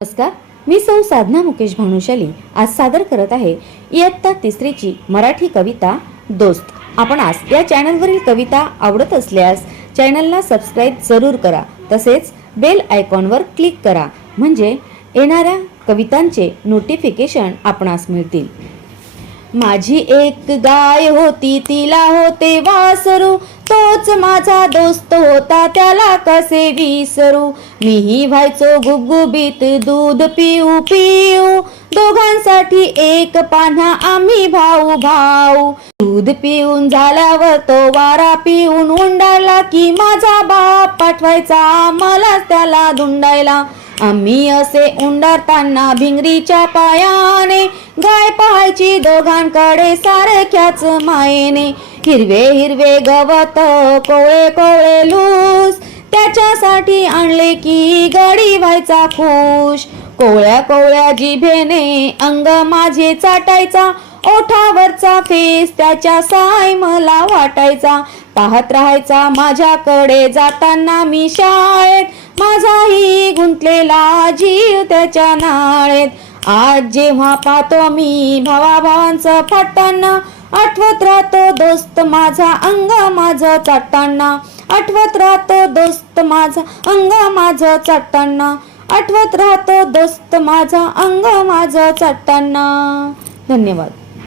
नमस्कार मी सौ साधना मुकेश भानुशाली आज सादर करत आहे इयत्ता तिसरीची मराठी कविता दोस्त. आपण आज या चॅनलवरील कविता आवडत असल्यास चॅनलला सबस्क्राईब जरूर करा तसेच बेल आयकॉनवर क्लिक करा म्हणजे येणाऱ्या कवितांचे नोटिफिकेशन आपणास मिळतील. माझी एक गाय होती तिला होते वासरू तोच माझा दोस्त होता त्याला कसे विसरू? मीही व्हायचो गुबगुबीत दूध पिऊ पिऊ. दोघांसाठी एक पान्हा आम्ही भाऊ भाऊ. दूध पिऊन झाल्यावर तो वारा पिऊन उंडायला की माझा बाप पाठवायचा मला त्याला धुंडायला. आम्ही असे उंडारताना भिंगरीच्या पायाने गाय पाहायची दोघांकडे सारख्याच मायेने. हिरवे हिरवे गवत कोळे कोळे लूस. त्याच्यासाठी आणले की गडी व्हायचा खुश. कोवळ्या कोवळ्या जिभेने अंग माझे चाटायचा. ओठावरचा फेस त्याच्या साय मला वाटायचा. पाहत राहायचा माझ्याकडे जाताना मी शाळेत. माझाही गुंतलेला जीव त्याच्या नाळेत. आज जेव्हा पाहतो मी भावाभावांचं फाटताना आठवत राहतो दोस्त माझा अंग माझं चाटताना. आठवत राहतो दोस्त माझा अंग माझं चाटताना. आठवत राहतो दोस्त माझा अंग माझं चाटताना. धन्यवाद.